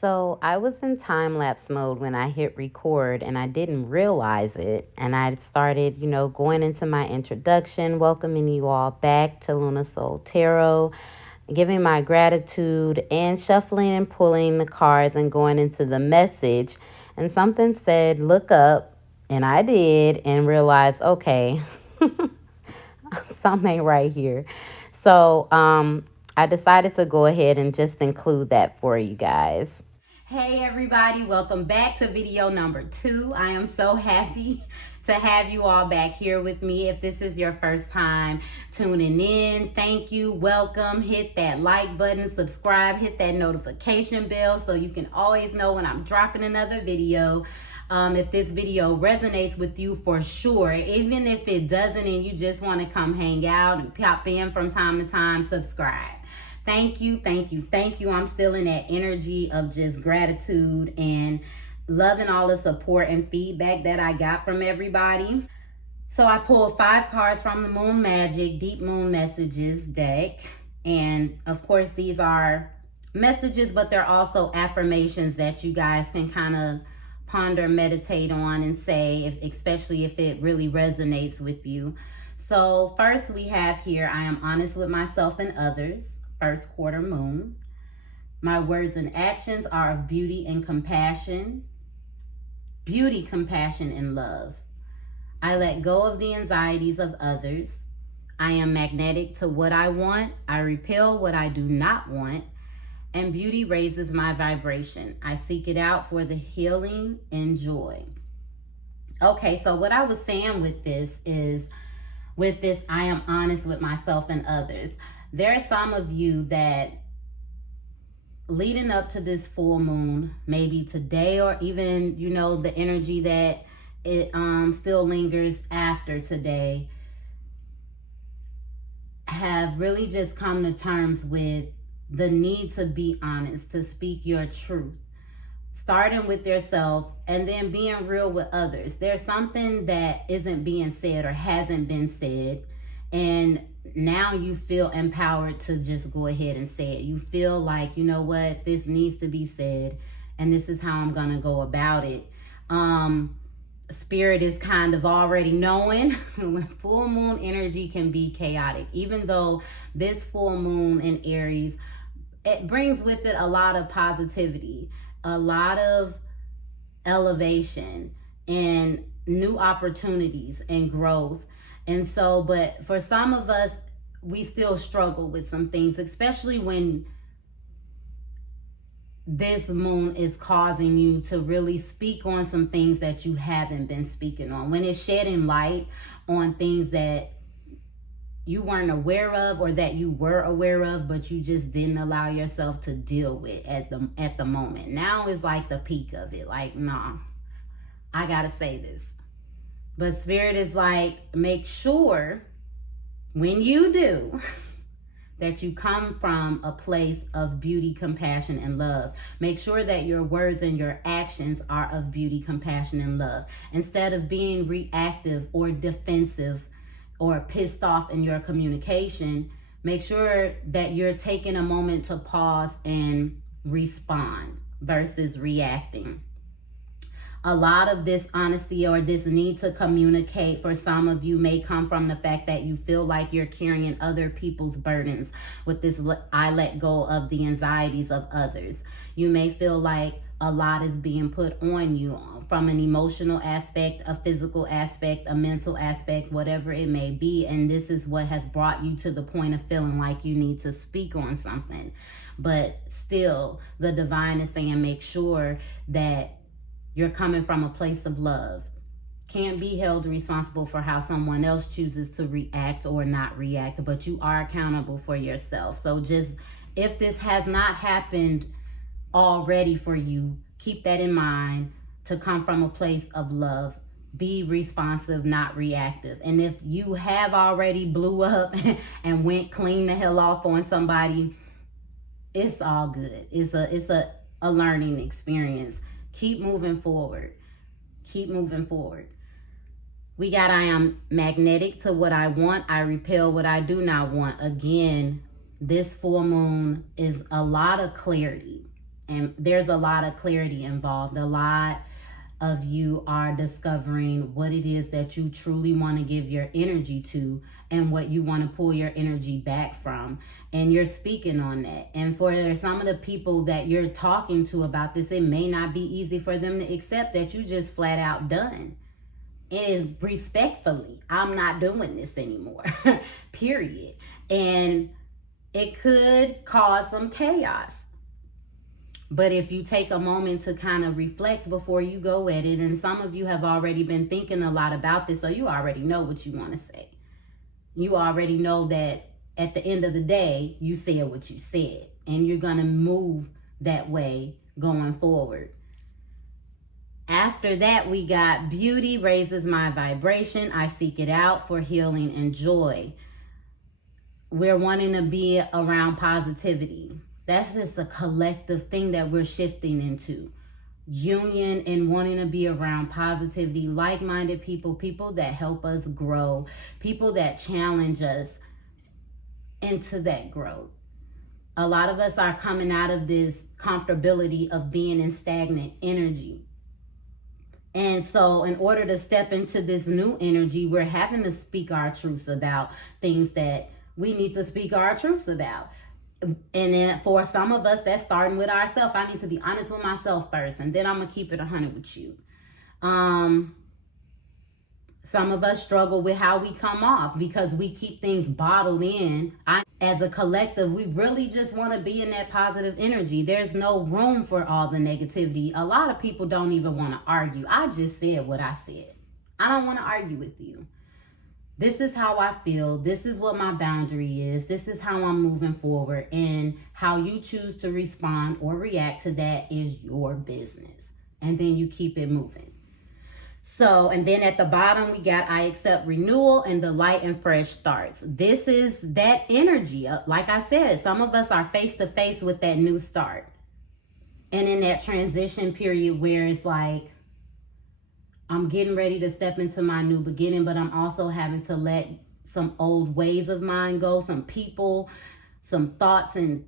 So I was in time lapse mode when I hit record and I didn't realize it. And I started, going into my introduction, welcoming you all back to Luna Soul Tarot, giving my gratitude and shuffling and pulling the cards and going into the message. And something said, look up. And I did and realized, okay, something right here. So I decided to go ahead and just include that for you guys. Hey everybody, welcome back to video number 2. I am so happy to have you all back here with me. If this is your first time tuning in, thank you, welcome. Hit that like button, subscribe, hit that notification bell so you can always know when I'm dropping another video. If this video resonates with you, for sure, even if it doesn't and you just want to come hang out and pop in from time to time, subscribe. Thank you, thank you, thank you. I'm still in that energy of just gratitude and loving all the support and feedback that I got from everybody. So I pulled 5 cards from the Moon Magic Deep Moon Messages deck. And of course, these are messages, but they're also affirmations that you guys can kind of ponder, meditate on, and say, especially if it really resonates with you. So first we have here, I am honest with myself and others. First quarter moon. My words and actions are of beauty and compassion. Beauty, compassion, and love. I let go of the anxieties of others. I am magnetic to what I want. I repel what I do not want. And beauty raises my vibration. I seek it out for the healing and joy. Okay, so what I was saying with this is, I am honest with myself and others. There are some of you that leading up to this full moon, maybe today or even, the energy that it still lingers after today, have really just come to terms with the need to be honest, to speak your truth, starting with yourself and then being real with others. There's something that isn't being said or hasn't been said, and now you feel empowered to just go ahead and say it. You feel like, you know what, this needs to be said, and this is how I'm gonna go about it. Spirit is kind of already knowing when full moon energy can be chaotic. Even though this full moon in Aries, it brings with it a lot of positivity, a lot of elevation and new opportunities and growth. And so, but for some of us, we still struggle with some things, especially when this moon is causing you to really speak on some things that you haven't been speaking on. When it's shedding light on things that you weren't aware of, or that you were aware of, but you just didn't allow yourself to deal with at the moment. Now is like the peak of it. Like, nah, I gotta say this. But Spirit is like, make sure when you do that you come from a place of beauty, compassion, and love. Make sure that your words and your actions are of beauty, compassion, and love. Instead of being reactive or defensive or pissed off in your communication, make sure that you're taking a moment to pause and respond versus reacting. A lot of this honesty or this need to communicate for some of you may come from the fact that you feel like you're carrying other people's burdens with this I let go of the anxieties of others. You may feel like a lot is being put on you from an emotional aspect, a physical aspect, a mental aspect, whatever it may be. And this is what has brought you to the point of feeling like you need to speak on something. But still, the divine is saying, make sure that you're coming from a place of love. Can't be held responsible for how someone else chooses to react or not react, but you are accountable for yourself. So just, if this has not happened already for you, keep that in mind, to come from a place of love. Be responsive, not reactive. And if you have already blew up and went clean the hell off on somebody, it's all good. It's a learning experience. Keep moving forward. Keep moving forward. We got, I am magnetic to what I want. I repel what I do not want. Again, this full moon is a lot of clarity And there's a lot of clarity involved. A lot of you are discovering what it is that you truly want to give your energy to and what you want to pull your energy back from. And you're speaking on that. And for some of the people that you're talking to about this, it may not be easy for them to accept that you just flat out done. And respectfully, I'm not doing this anymore, period. And it could cause some chaos. But if you take a moment to kind of reflect before you go at it, and some of you have already been thinking a lot about this, so you already know what you want to say. You already know that at the end of the day, you said what you said, and you're going to move that way going forward. After that, we got beauty raises my vibration. I seek it out for healing and joy. We're wanting to be around positivity. That's just a collective thing that we're shifting into. Union and wanting to be around positivity, like-minded people, people that help us grow, people that challenge us into that growth. A lot of us are coming out of this comfortability of being in stagnant energy. And so in order to step into this new energy, we're having to speak our truths about things that we need to speak our truths about. And then for some of us, that's starting with ourselves. I need to be honest with myself first, and then I'm going to keep it 100 with you. Some of us struggle with how we come off because we keep things bottled in. As a collective, we really just want to be in that positive energy. There's no room for all the negativity. A lot of people don't even want to argue. I just said what I said. I don't want to argue with you. This is how I feel. This is what my boundary is. This is how I'm moving forward. And how you choose to respond or react to that is your business. And then you keep it moving. So, and then at the bottom, we got I accept renewal and the light and fresh starts. This is that energy. Like I said, some of us are face to face with that new start. And in that transition period where it's like, I'm getting ready to step into my new beginning, but I'm also having to let some old ways of mine go, some people, some thoughts and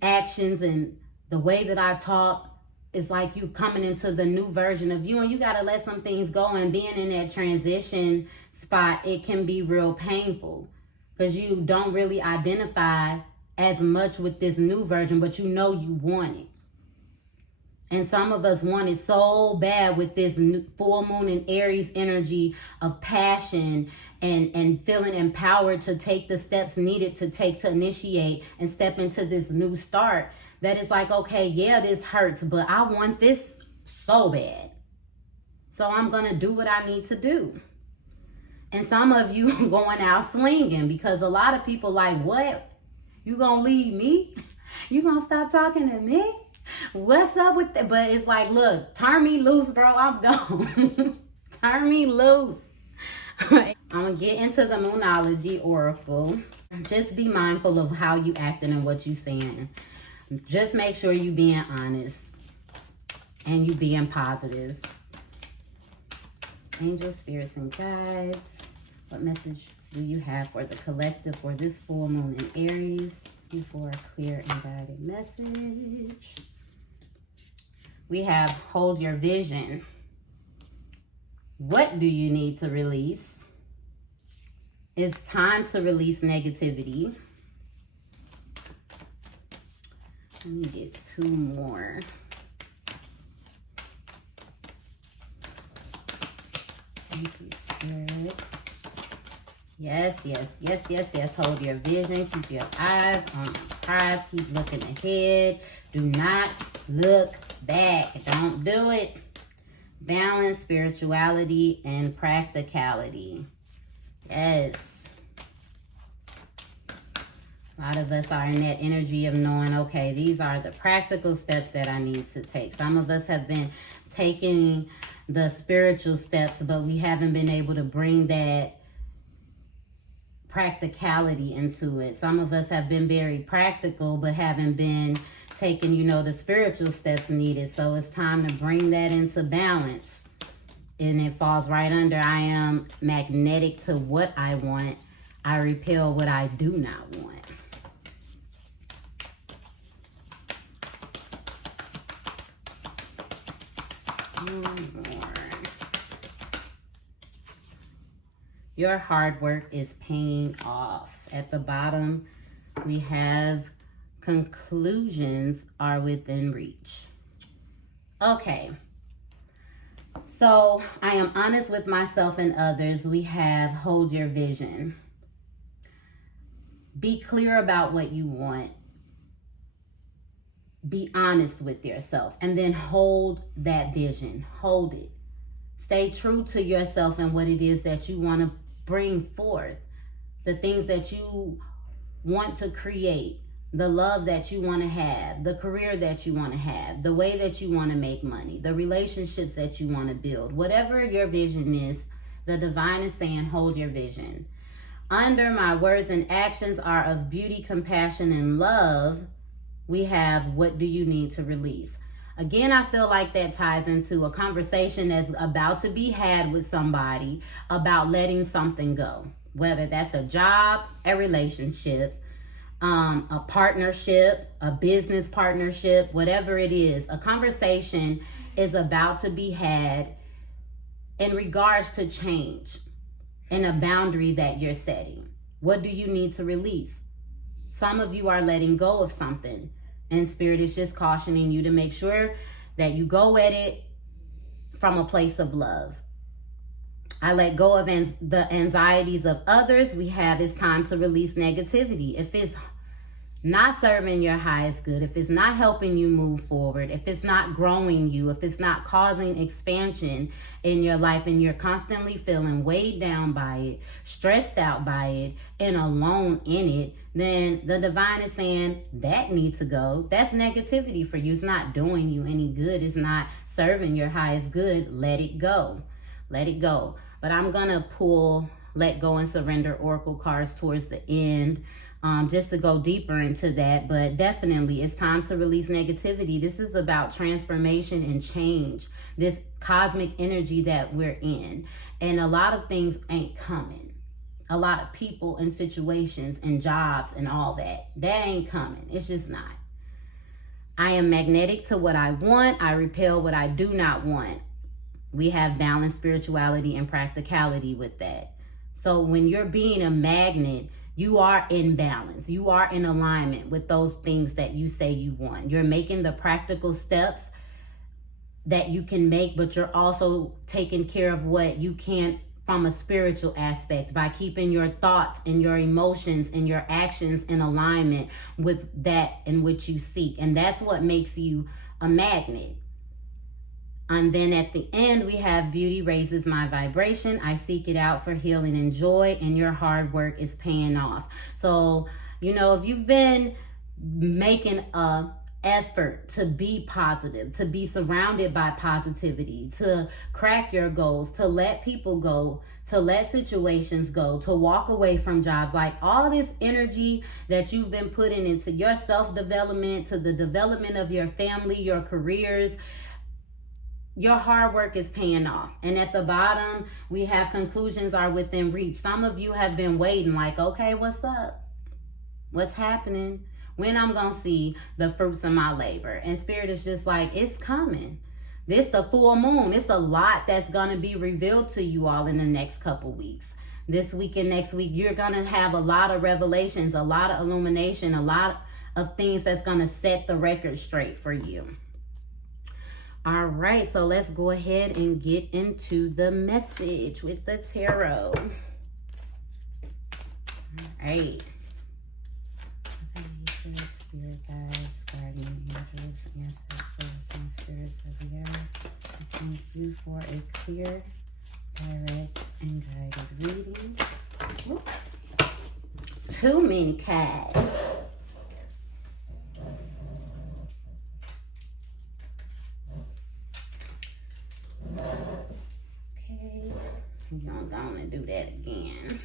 actions, and the way that I talk. It's like you coming into the new version of you, and you got to let some things go. And being in that transition spot, it can be real painful because you don't really identify as much with this new version, but you know you want it. And some of us want it so bad with this full moon and Aries energy of passion and feeling empowered to take the steps needed to take to initiate and step into this new start. That it's like, okay, yeah, this hurts, but I want this so bad. So I'm going to do what I need to do. And some of you going out swinging because a lot of people like, what? You going to leave me? You going to stop talking to me? What's up with that? But it's like, look, turn me loose, bro. I'm gone. Turn me loose. I'm going to get into the Moonology Oracle. Just be mindful of how you acting and what you saying. Just make sure you being honest and you being positive. Angels, spirits, and guides, what message do you have for the collective for this full moon in Aries? For a clear and guided message. We have hold your vision. What do you need to release? It's time to release negativity. Let me get two more. Thank you, Spirit. Yes, yes, yes, yes, yes. Hold your vision. Keep your eyes on the prize. Keep looking ahead. Do not look back. Don't do it. Balance, spirituality, and practicality. Yes. A lot of us are in that energy of knowing, okay, these are the practical steps that I need to take. Some of us have been taking the spiritual steps, but we haven't been able to bring that practicality into it. Some of us have been very practical, but haven't been taking, the spiritual steps needed. So it's time to bring that into balance. And it falls right under, I am magnetic to what I want. I repel what I do not want. more. Your hard work is paying off. At the bottom, we have conclusions are within reach. Okay. So I am honest with myself and others. We have hold your vision. Be clear about what you want. Be honest with yourself and then hold that vision. Hold it. Stay true to yourself and what it is that you want to bring forth. The things that you want to create. The love that you want to have. The career that you want to have. The way that you want to make money. The relationships that you want to build. Whatever your vision is, the divine is saying, hold your vision. Under my words and actions are of beauty, compassion, and love. We have, what do you need to release? Again, I feel like that ties into a conversation that's about to be had with somebody about letting something go. Whether that's a job, a relationship, a partnership, a business partnership, whatever it is. A conversation is about to be had in regards to change and a boundary that you're setting. What do you need to release? Some of you are letting go of something, and Spirit is just cautioning you to make sure that you go at it from a place of love. I let go of the anxieties of others. We have, it's time to release negativity. If it's not serving your highest good, if it's not helping you move forward, if it's not growing you, if it's not causing expansion in your life and you're constantly feeling weighed down by it, stressed out by it, and alone in it, then the divine is saying that needs to go. That's negativity for you. It's not doing you any good. It's not serving your highest good. Let it go. Let it go. But I'm going to pull Let Go and Surrender Oracle cards towards the end. Just to go deeper into that, but definitely it's time to release negativity. This is about transformation and change, this cosmic energy that we're in. And a lot of things ain't coming. A lot of people and situations and jobs and all that ain't coming. It's just not. I am magnetic to what I want. I repel what I do not want. We have balanced spirituality and practicality with that. So when you're being a magnet, you are in balance. You are in alignment with those things that you say you want. You're making the practical steps that you can make, but you're also taking care of what you can't from a spiritual aspect by keeping your thoughts and your emotions and your actions in alignment with that in which you seek. And that's what makes you a magnet. And then at the end, we have beauty raises my vibration. I seek it out for healing and joy, and your hard work is paying off. So, if you've been making a effort to be positive, to be surrounded by positivity, to crack your goals, to let people go, to let situations go, to walk away from jobs, like all this energy that you've been putting into your self-development, to the development of your family, your careers, your hard work is paying off. And at the bottom, we have conclusions are within reach. Some of you have been waiting like, okay, what's up? What's happening? When I'm going to see the fruits of my labor? And Spirit is just like, it's coming. This the full moon. It's a lot that's going to be revealed to you all in the next couple weeks. This week and next week, you're going to have a lot of revelations, a lot of illumination, a lot of things that's going to set the record straight for you. All right, so let's go ahead and get into the message with the tarot. All right. Spirit guides, guardian angels, ancestors, and spirits of the earth, I thank you for a clear, direct, and guided reading. Whoop. Too many cards. We're going to go on and do that again.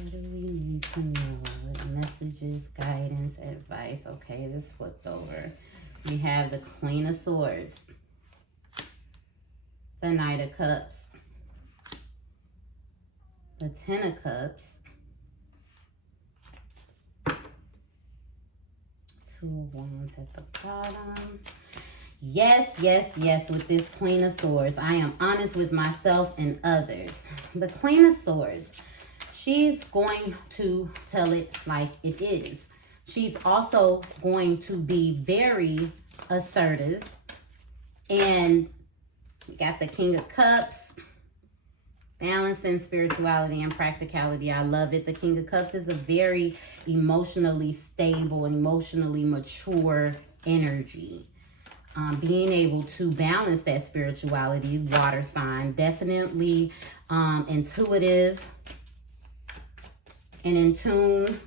What do we need to know? What messages, guidance, advice? Okay, this flipped over. We have the Queen of Swords, the Knight of Cups, the Ten of Cups, Two of Wands at the bottom. Yes, yes, yes, with this Queen of Swords. I am honest with myself and others. The Queen of Swords, she's going to tell it like it is. She's also going to be very assertive. And we got the King of Cups. Balancing spirituality and practicality. I love it. The King of Cups is a very emotionally stable and emotionally mature energy. Being able to balance that spirituality, water sign, definitely intuitive and in tune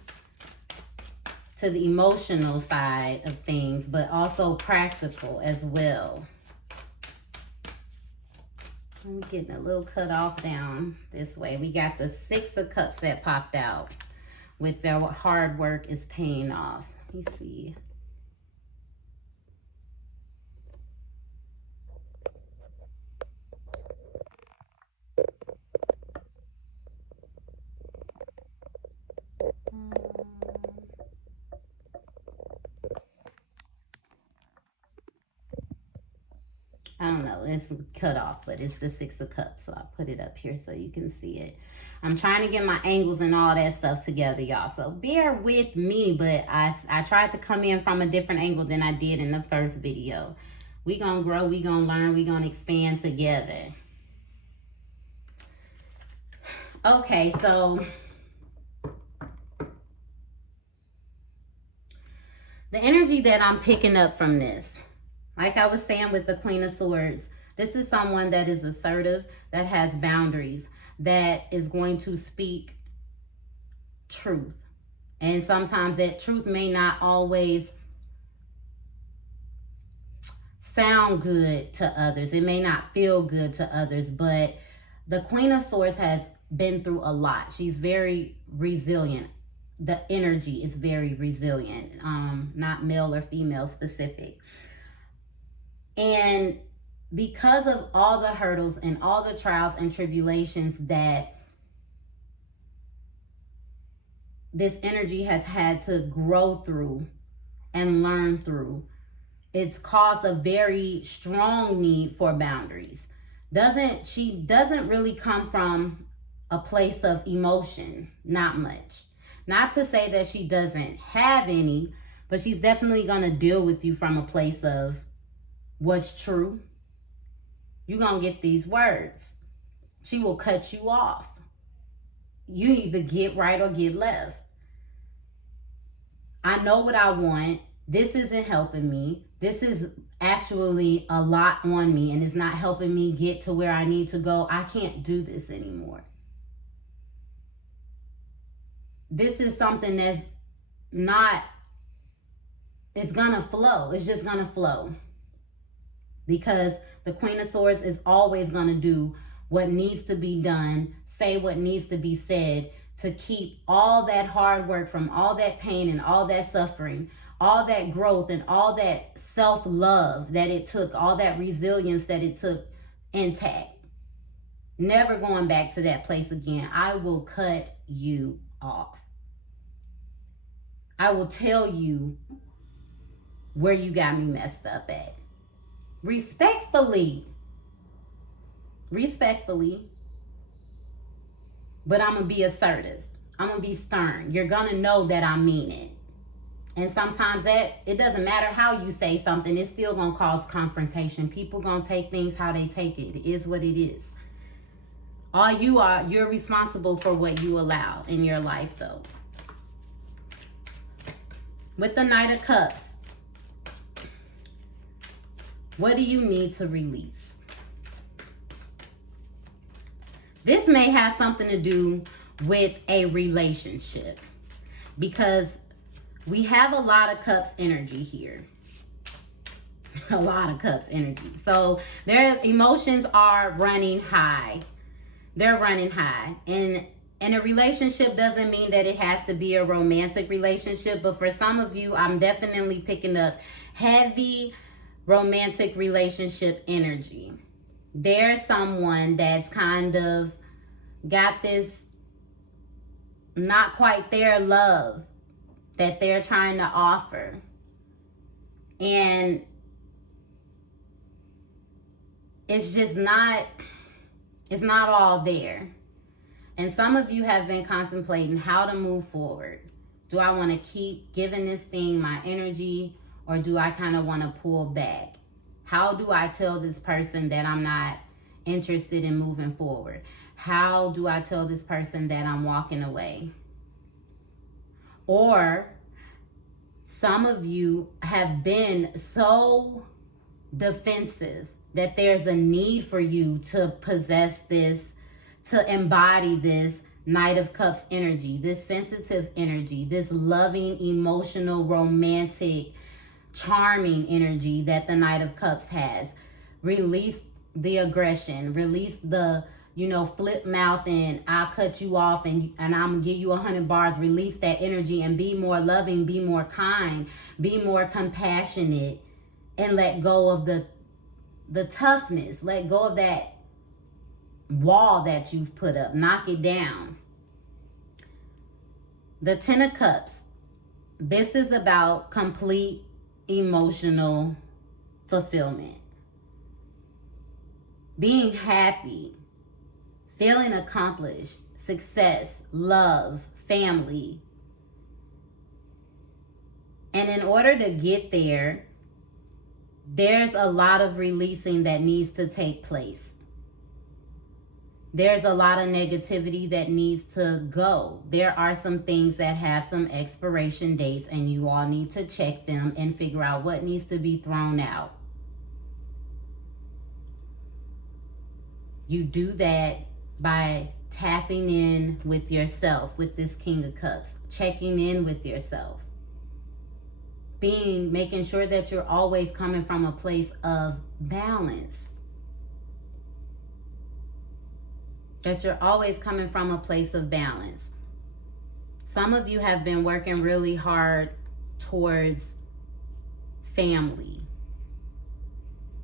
to the emotional side of things, but also practical as well. I'm getting a little cut off down this way. We got the Six of Cups that popped out with their hard work is paying off. Let me see. I don't know, it's cut off, but it's the Six of Cups, so I'll put it up here so you can see it. I'm trying to get my angles and all that stuff together, y'all, so bear with me, but I tried to come in from a different angle than I did in the first video. We gonna grow, we gonna learn, we gonna expand together. Okay, so the energy that I'm picking up from this, like I was saying with the Queen of Swords, this is someone that is assertive, that has boundaries, that is going to speak truth. And sometimes that truth may not always sound good to others. It may not feel good to others, but the Queen of Swords has been through a lot. She's very resilient. The energy is very resilient, not male or female specific. And because of all the hurdles and all the trials and tribulations that this energy has had to grow through and learn through, it's caused a very strong need for boundaries. She doesn't really come from a place of emotion, not much. Not to say that she doesn't have any, but she's definitely going to deal with you from a place of what's true. You're going to get these words. She will cut you off. You either get right or get left. I know what I want. This isn't helping me. This is actually a lot on me and it's not helping me get to where I need to go. I can't do this anymore. This is something that's not, it's gonna flow. It's just gonna flow. Because the Queen of Swords is always gonna do what needs to be done, say what needs to be said to keep all that hard work from all that pain and all that suffering, all that growth and all that self-love that it took, all that resilience that it took intact. Never going back to that place again. I will cut you off. I will tell you where you got me messed up at. Respectfully. But I'm going to be assertive. I'm going to be stern. You're going to know that I mean it. And sometimes it doesn't matter how you say something. It's still going to cause confrontation. People going to take things how they take it. It is what it is. All you're responsible for what you allow in your life though. With the Knight of Cups, what do you need to release? This may have something to do with a relationship because we have a lot of cups energy here. A lot of cups energy. So their emotions are running high. They're running high. And a relationship doesn't mean that it has to be a romantic relationship. But for some of you, I'm definitely picking up heavy romantic relationship energy. There's someone that's kind of got this not quite their love that they're trying to offer. And it's just not, it's not all there. And some of you have been contemplating how to move forward. Do I want to keep giving this thing my energy, or do I kind of want to pull back? How do I tell this person that I'm not interested in moving forward? How do I tell this person that I'm walking away? Or some of you have been so defensive that there's a need for you to possess this, to embody this Knight of Cups energy, this sensitive energy, this loving, emotional, romantic, charming energy that the Knight of Cups has. Release the aggression, release the, flip mouth and I'll cut you off and I'm gonna give you 100 bars. Release that energy and be more loving, be more kind, be more compassionate, and let go of the toughness. Let go of that wall that you've put up. Knock it down. The Ten of Cups. This is about complete emotional fulfillment. Being happy, feeling accomplished, success, love, family. And in order to get there, there's a lot of releasing that needs to take place. There's a lot of negativity that needs to go. There are some things that have some expiration dates, and you all need to check them and figure out what needs to be thrown out. You do that by tapping in with yourself, with this King of Cups, checking in with yourself. Making sure that you're always coming from a place of balance. That you're always coming from a place of balance. Some of you have been working really hard towards family.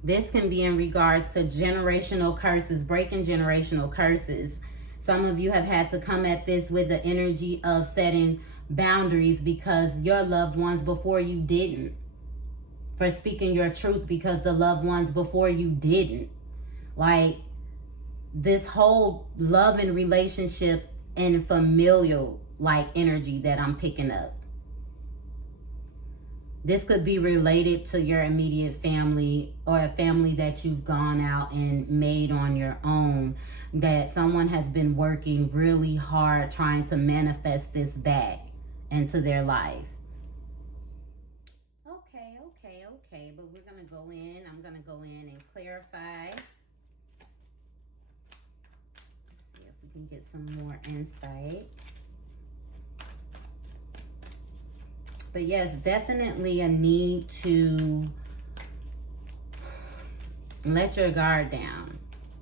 This can be in regards to generational curses, breaking generational curses. Some of you have had to come at this with the energy of setting boundaries because your loved ones before you didn't. For speaking your truth because the loved ones before you didn't. Like, this whole love and relationship and familial energy that I'm picking up. This could be related to your immediate family or a family that you've gone out and made on your own, that someone has been working really hard trying to manifest this back into their life. Okay, but we're going to go in. I'm going to go in and clarify. Get some more insight. But yes, definitely a need to let your guard down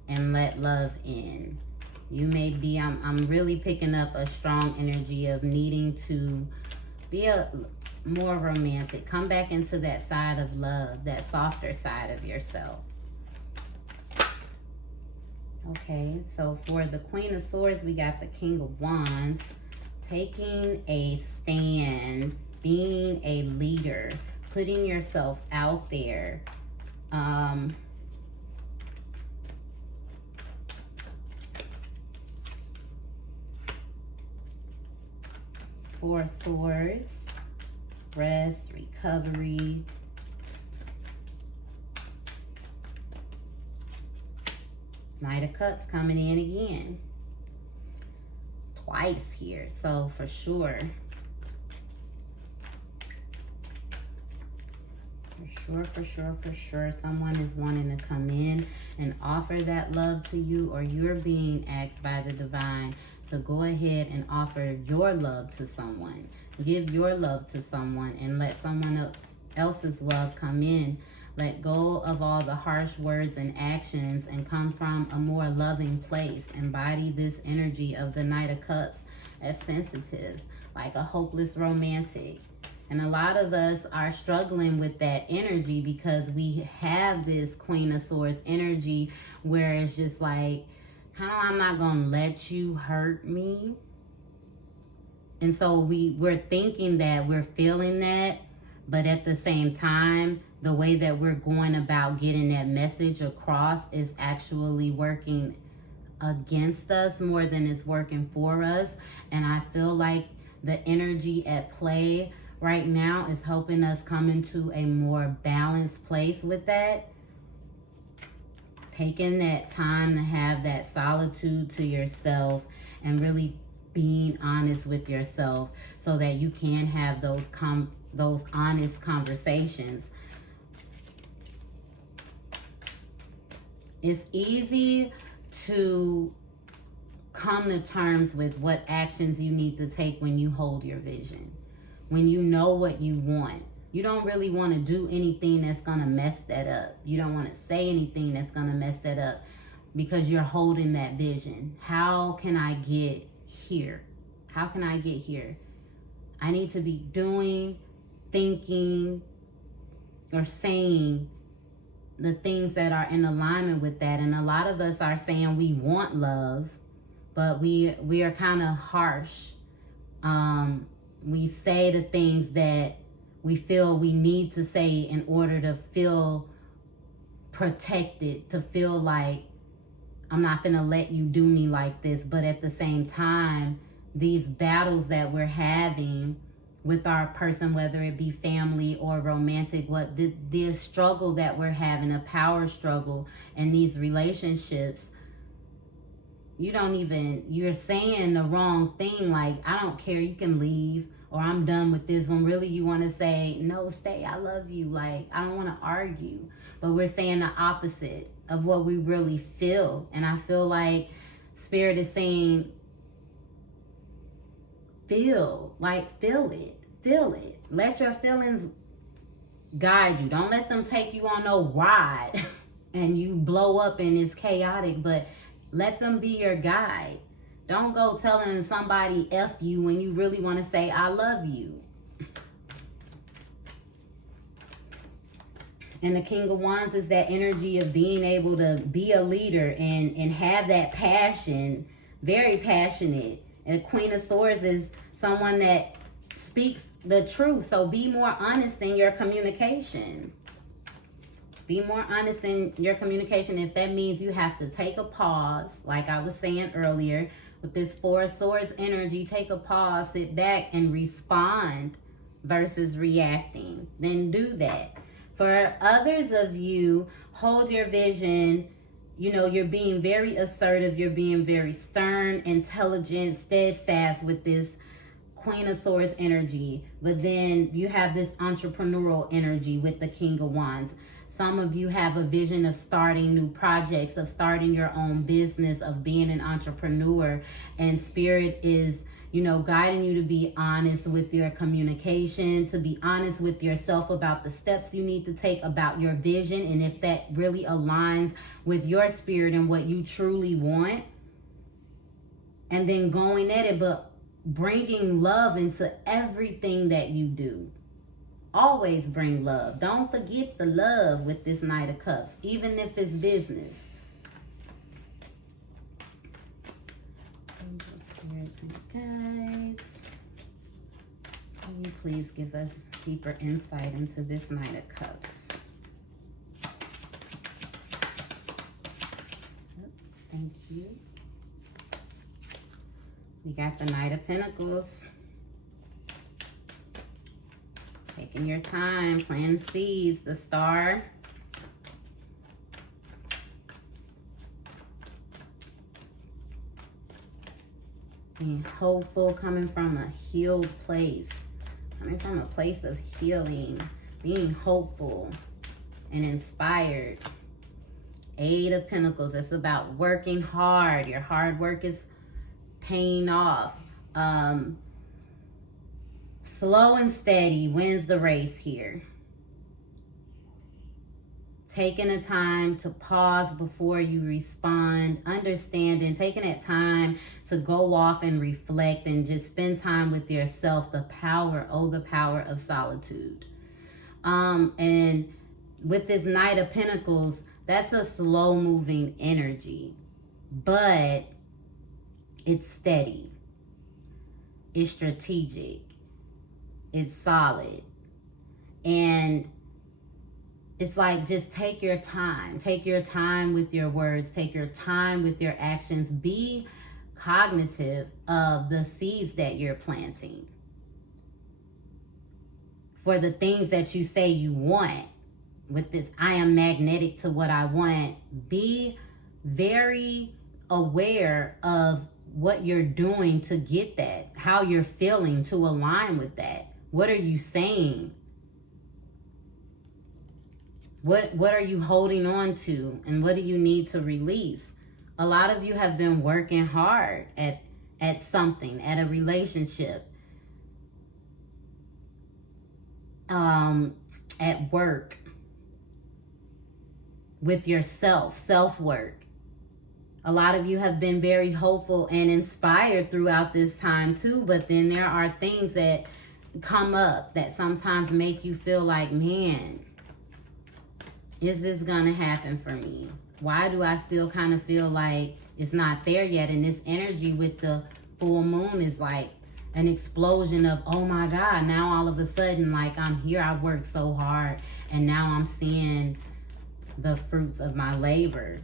and let love in. You may be, I'm really picking up a strong energy of needing to be more romantic. Come back into that side of love, that softer side of yourself. Okay, so for the Queen of Swords, we got the King of Wands. Taking a stand, being a leader, putting yourself out there. Four Swords, rest, recovery. Knight of Cups coming in again. Twice here. So for sure. For sure. Someone is wanting to come in and offer that love to you, or you're being asked by the divine to go ahead and offer your love to someone. Give your love to someone and let someone else's love come in. Let go of all the harsh words and actions and come from a more loving place. Embody this energy of the Knight of Cups as sensitive, like a hopeless romantic. And a lot of us are struggling with that energy because we have this Queen of Swords energy where it's just like, I'm not going to let you hurt me. And so we're thinking that we're feeling that, but at the same time, the way that we're going about getting that message across is actually working against us more than it's working for us. And I feel like the energy at play right now is helping us come into a more balanced place with that. Taking that time to have that solitude to yourself and really being honest with yourself so that you can have those honest conversations. It's easy to come to terms with what actions you need to take when you hold your vision. When you know what you want. You don't really want to do anything that's going to mess that up. You don't want to say anything that's going to mess that up because you're holding that vision. How can I get here? How can I get here? I need to be doing, thinking, or saying the things that are in alignment with that. And a lot of us are saying we want love, but we are kind of harsh. We say the things that we feel we need to say in order to feel protected, to feel like I'm not gonna let you do me like this. But at the same time, these battles that we're having with our person, whether it be family or romantic, the struggle that we're having, a power struggle in these relationships, you're saying the wrong thing, like, I don't care, you can leave, or I'm done with this, when really you want to say, no, stay, I love you, like, I don't want to argue. But we're saying the opposite of what we really feel. And I feel like Spirit is saying, feel it. Let your feelings guide you. Don't let them take you on no ride and you blow up and it's chaotic, but let them be your guide. Don't go telling somebody F you when you really want to say I love you. And the King of Wands is that energy of being able to be a leader and have that passion, very passionate. And the Queen of Swords is someone that speaks the truth. So be more honest in your communication. Be more honest in your communication. If that means you have to take a pause, like I was saying earlier, with this Four of Swords energy, take a pause, sit back and respond versus reacting. Then do that. For others of you, hold your vision. You know, you're being very assertive. You're being very stern, intelligent, steadfast with this Queen of Swords energy. But then you have this entrepreneurial energy with the King of Wands. Some of you have a vision of starting new projects, of starting your own business, of being an entrepreneur. And Spirit is, guiding you to be honest with your communication, to be honest with yourself about the steps you need to take, about your vision, and if that really aligns with your spirit and what you truly want. And then going at it, but bringing love into everything that you do. Always bring love. Don't forget the love with this Knight of Cups, even if it's business. Spirits and guides, can you please give us deeper insight into this Knight of Cups? Thank you. We got the Knight of Pentacles. Taking your time, planting seeds, the Star. Being hopeful, coming from a healed place. Coming from a place of healing. Being hopeful and inspired. Eight of Pentacles, it's about working hard. Your hard work is paying off. Slow and steady wins the race here. Taking the time to pause before you respond, understanding, taking that time to go off and reflect and just spend time with yourself. The power of solitude. And with this Knight of Pentacles, that's a slow moving energy, but it's steady. It's strategic. It's solid. And it's like, just take your time. Take your time with your words. Take your time with your actions. Be cognitive of the seeds that you're planting. For the things that you say you want, with this, I am magnetic to what I want. Be very aware of what you're doing to get that. How you're feeling to align with that. What are you saying? What are you holding on to, and what do you need to release? A lot of you have been working hard at something, at a relationship, at work, with yourself, self-work. A lot of you have been very hopeful and inspired throughout this time too, but then there are things that come up that sometimes make you feel like, man, is this gonna happen for me? Why do I still kind of feel like it's not there yet? And this energy with the full moon is like an explosion of, oh my God, now all of a sudden, like, I'm here, I've worked so hard, and now I'm seeing the fruits of my labor.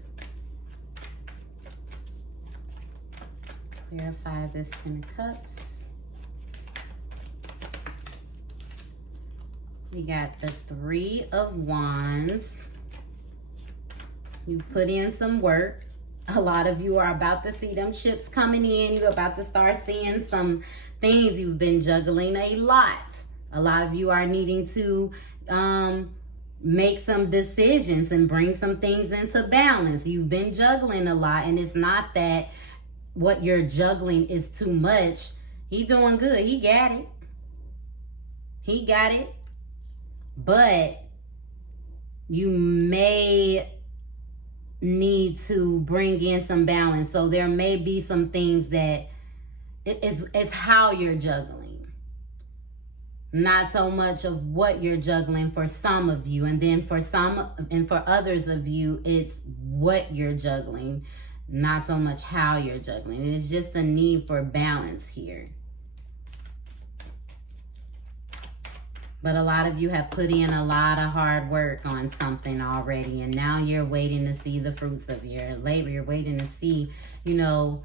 Clarify this 10 of Cups. We got the 3 of Wands. You put in some work. A lot of you are about to see them chips coming in. You're about to start seeing some things. You've been juggling a lot. A lot of you are needing to make some decisions and bring some things into balance. You've been juggling a lot, and it's not that what you're juggling is too much. He doing good. He got it. He got it. But you may need to bring in some balance. So there may be some things that it's how you're juggling. Not so much of what you're juggling for some of you. And then for others of you, it's what you're juggling. Not so much how you're juggling. It's just a need for balance here. But a lot of you have put in a lot of hard work on something already. And now you're waiting to see the fruits of your labor. You're waiting to see, you know,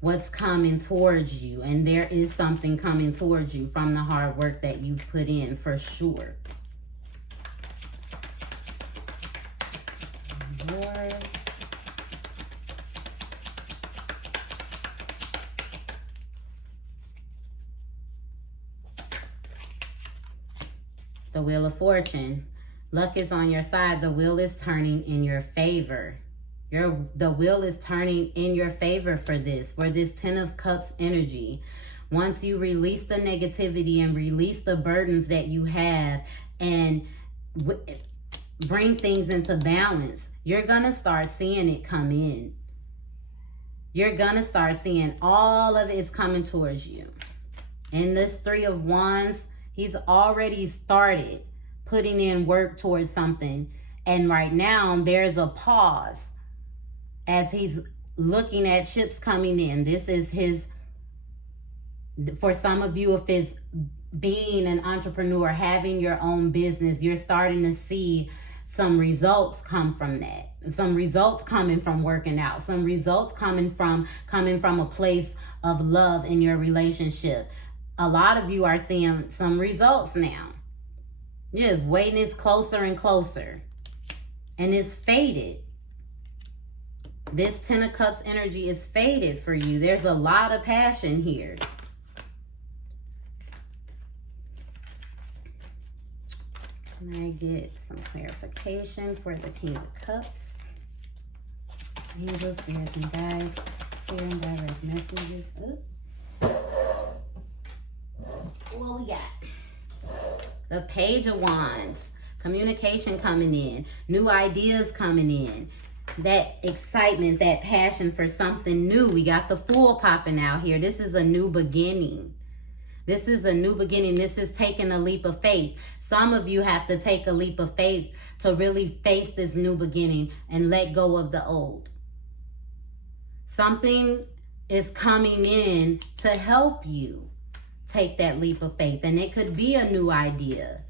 what's coming towards you. And there is something coming towards you from the hard work that you've put in, for sure. Lord. The Wheel of Fortune. Luck is on your side. The wheel is turning in your favor. The wheel is turning in your favor for this 10 of Cups energy. Once you release the negativity and release the burdens that you have and bring things into balance, you're going to start seeing it come in. You're going to start seeing all of it's coming towards you. And this 3 of Wands, he's already started putting in work towards something. And right now, there's a pause as he's looking at ships coming in. This is his, for some of you, if it's being an entrepreneur, having your own business, you're starting to see some results come from that. Some results coming from working out. Some results coming from a place of love in your relationship. A lot of you are seeing some results now. Just waiting is closer and closer. And it's faded. This 10 of Cups energy is faded for you. There's a lot of passion here. Can I get some clarification for the King of Cups? Angels, spirits, and guides. Clear and direct messages. What we got? The Page of Wands. Communication coming in. New ideas coming in. That excitement, that passion for something new. We got the Fool popping out here. This is a new beginning. This is a new beginning. This is taking a leap of faith. Some of you have to take a leap of faith to really face this new beginning and let go of the old. Something is coming in to help you take that leap of faith. And it could be a new idea.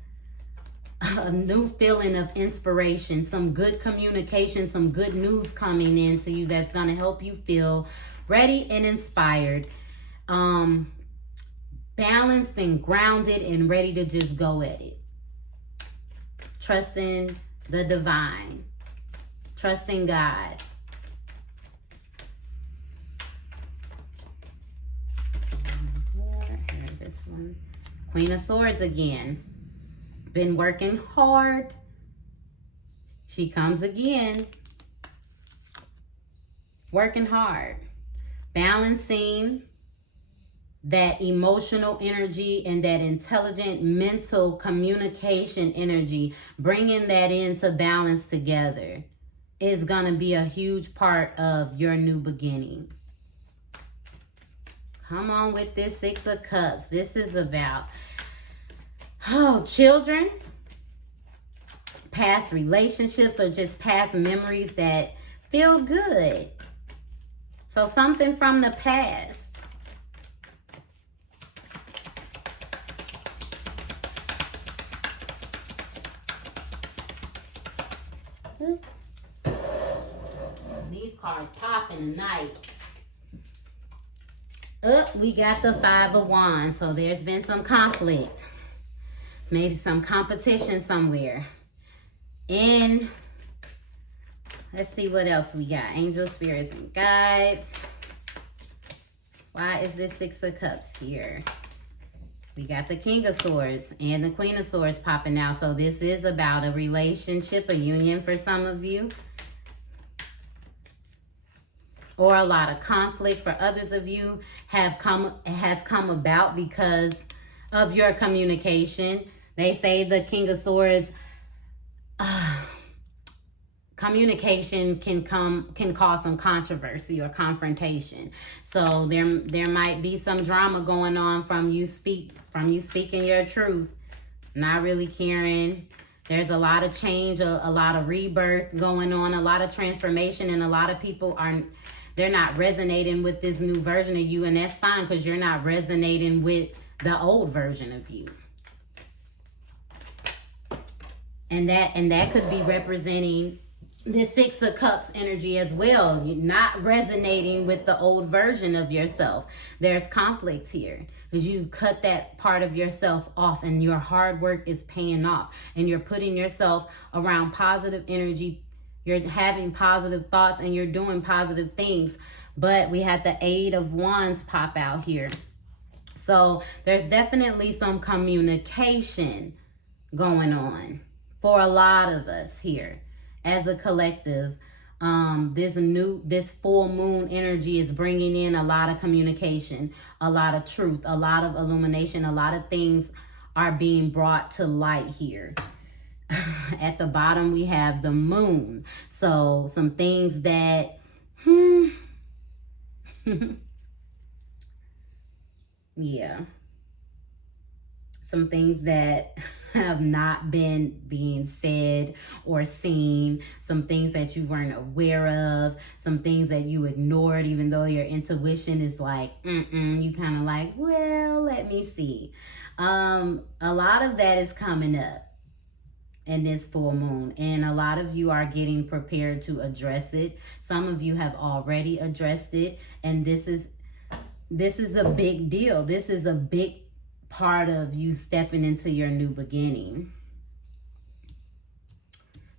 a new feeling of inspiration, some good communication, some good news coming into you that's going to help you feel ready and inspired, balanced and grounded and ready to just go at it. Trusting the divine, trusting God. Here, this one. Queen of Swords again. Been working hard. She comes again. Working hard. Balancing that emotional energy and that intelligent mental communication energy. Bringing that into balance together is going to be a huge part of your new beginning. Come on with this Six of Cups. This is about children, past relationships, or just past memories that feel good. So something from the past. These cards popping tonight. We got the Five of Wands. So there's been some conflict. Maybe some competition somewhere. And let's see what else we got. Angels, spirits, and guides. Why is this Six of Cups here? We got the King of Swords and the Queen of Swords popping out. So this is about a relationship, a union for some of you. Or a lot of conflict for others of you has come about because of your communication. They say the King of Swords, communication can cause some controversy or confrontation. So there might be some drama going on from you speaking your truth, not really caring. There's a lot of change, a lot of rebirth going on, a lot of transformation, and a lot of people they're not resonating with this new version of you, and that's fine because you're not resonating with the old version of you. And that could be representing the Six of Cups energy as well. You're not resonating with the old version of yourself. There's conflicts here because you've cut that part of yourself off, and your hard work is paying off, and you're putting yourself around positive energy. You're having positive thoughts and you're doing positive things. But we had the Eight of Wands pop out here. So there's definitely some communication going on for a lot of us here as a collective. This full moon energy is bringing in a lot of communication, a lot of truth, a lot of illumination. A lot of things are being brought to light here. At the bottom, we have the moon. So some things that, yeah. Some things that have not been being said or seen. Some things that you weren't aware of. Some things that you ignored, even though your intuition is like, you kind of like, well, let me see. A lot of that is coming up in this full moon, and a lot of you are getting prepared to address it. Some of you have already addressed it, and this is a big deal. This is a big part of you stepping into your new beginning.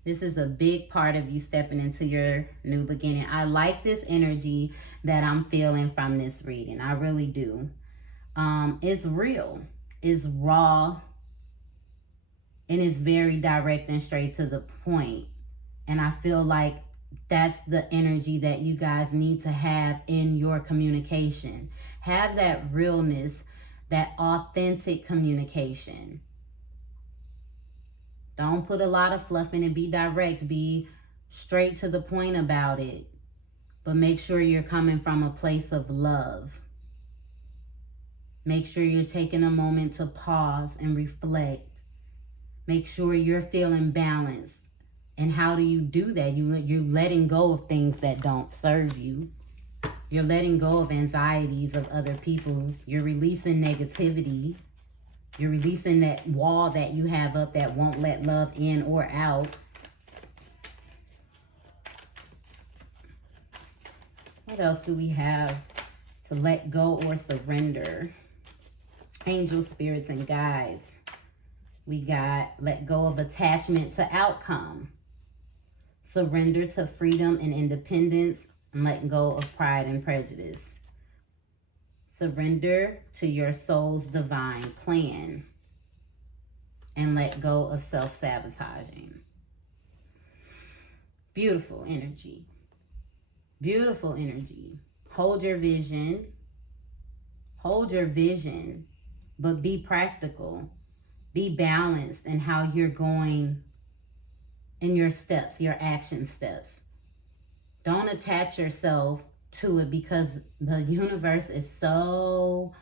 This is a big part of you stepping into your new beginning. I like this energy that I'm feeling from this reading. I really do. It's real. It's raw. And it's very direct and straight to the point. And I feel like that's the energy that you guys need to have in your communication. Have that realness, that authentic communication. Don't put a lot of fluff in it. Be direct. Be straight to the point about it. But make sure you're coming from a place of love. Make sure you're taking a moment to pause and reflect. Make sure you're feeling balanced. And how do you do that? You're letting go of things that don't serve you. You're letting go of anxieties of other people. You're releasing negativity. You're releasing that wall that you have up that won't let love in or out. What else do we have to let go or surrender? Angel spirits and guides. We got let go of attachment to outcome. Surrender to freedom and independence, and letting go of pride and prejudice. Surrender to your soul's divine plan, and let go of self-sabotaging. Beautiful energy. Beautiful energy. Hold your vision. Hold your vision, but be practical. Be balanced in how you're going in your steps, your action steps. Don't attach yourself to it, because the universe is so,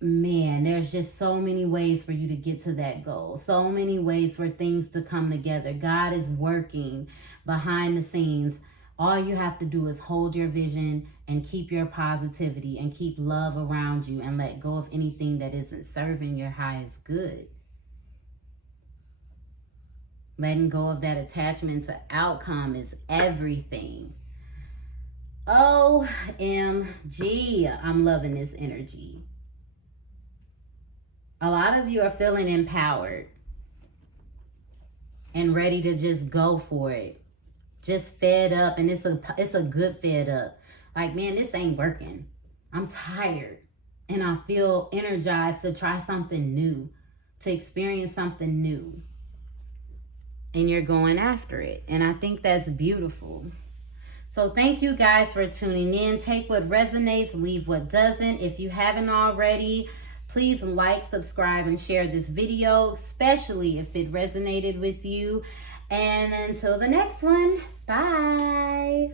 man, there's just so many ways for you to get to that goal. So many ways for things to come together. God is working behind the scenes. All you have to do is hold your vision and keep your positivity and keep love around you, and let go of anything that isn't serving your highest good. Letting go of that attachment to outcome is everything. OMG, I'm loving this energy. A lot of you are feeling empowered and ready to just go for it. Just fed up, and it's a good fed up. Like, man, this ain't working. I'm tired, and I feel energized to try something new, to experience something new. And you're going after it. And I think that's beautiful. So thank you guys for tuning in. Take what resonates, leave what doesn't. If you haven't already, please like, subscribe, and share this video, especially if it resonated with you. And until the next one, bye.